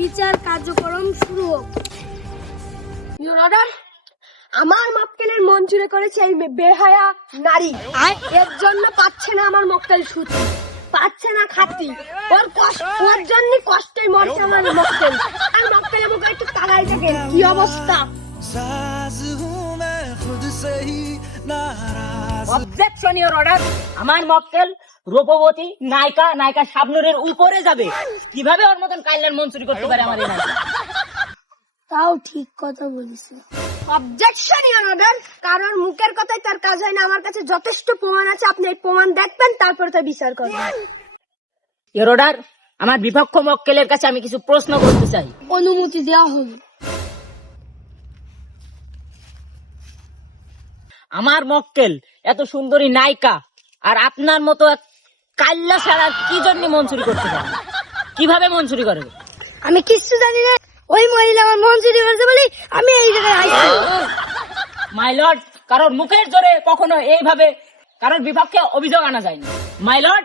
বিচার কার্যক্রম শুরু হোক। ইওর অর্ডার, আমার মক্কেলের মন চুরি করেছে এই বেহায়া নারী। এর জন্য পাচ্ছে না আমার মক্কেল সুতি, পাচ্ছে না খাতি। ওর জন্য কষ্টে মরছে আমার মক্কেল। আর মক্কেলের মুখে একটু তাকাই দেখেন কি অবস্থা। অবজেকশন ইওর অর্ডার, আমার মক্কেল রূপবতী নায়িকা শাবনূরের উপরে যাবে। কিভাবে ওর মতন কাইল্লার মন চুরি করতে পারে আমার এই নায়িকা? তাও ঠিক কথা বলিছে। অবজেকশন ইওর অর্ডার, কারণ মুখের কথাই তার কাজ হয় না। আমার কাছে যথেষ্ট প্রমাণ আছে, আপনি এই প্রমাণ দেখবেন তারপরে তার বিচার করবেন। ইওর অর্ডার, আমার বিপক্ষ মক্কেলের কাছে আমি কিছু প্রশ্ন করতে চাই। অনুমতি দেওয়া হলো। আমার মক্কেল এত সুন্দরী নায়িকা, আর আপনার মতো এক কাল্লা ছাড়া কি জন্য মন চুরি করতে পারে? কিভাবে মন চুরি করে? আমি কিচ্ছু জানি না, ওই মহিলা আমার মন চুরি করেছে বলে আমি এই জায়গায় আইছি। মাই লর্ড, কারোর মুখের জোরে কখনো এইভাবে কারোর বিপক্ষে অভিযোগ আনা যায় না। মাই লর্ড,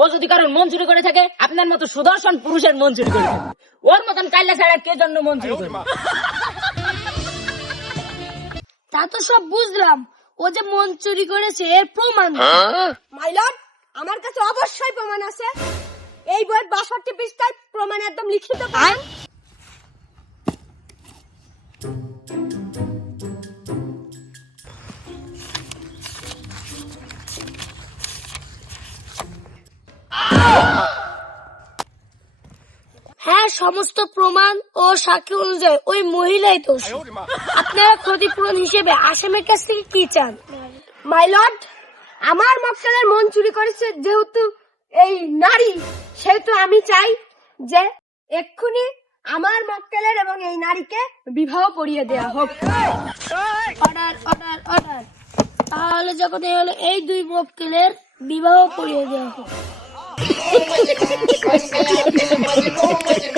ও যদি কারোর মন চুরি করে থাকে, আপনার মতো সুদর্শন পুরুষের মন চুরি করে থাকে। ওর মতন কাল্লা ছাড়া কে জন্য মন চুরি করে? তা তো সব বুঝলাম, ও যে মন চুরি করেছে এর প্রমাণ। মাই লর্ড, আমার কাছে অবশ্যই প্রমাণ আছে। এই বই 62 পৃষ্ঠায় প্রমাণ একদম লিখিত প্রমাণ। হ্যাঁ, সমস্ত প্রমাণ ও সাক্ষী অনুযায়ী ওই মহিলাই দোষী। আপনারা ক্ষতিপূরণ হিসেবে আসামের কাছ থেকে কি চান? মাই লর্ড, আমার মক্কেলের মন চুরি করেছে যেহেতু এই নারী, সেহেতু আমি চাই যে এক্ষুনি আমার মক্কেলের এবং এই নারীকে বিবাহ পড়িয়ে দেওয়া হোক। Order order order. তাহলে যখন এই হলো, এই দুই মক্কেলের বিবাহ পড়িয়ে দেওয়া হোক।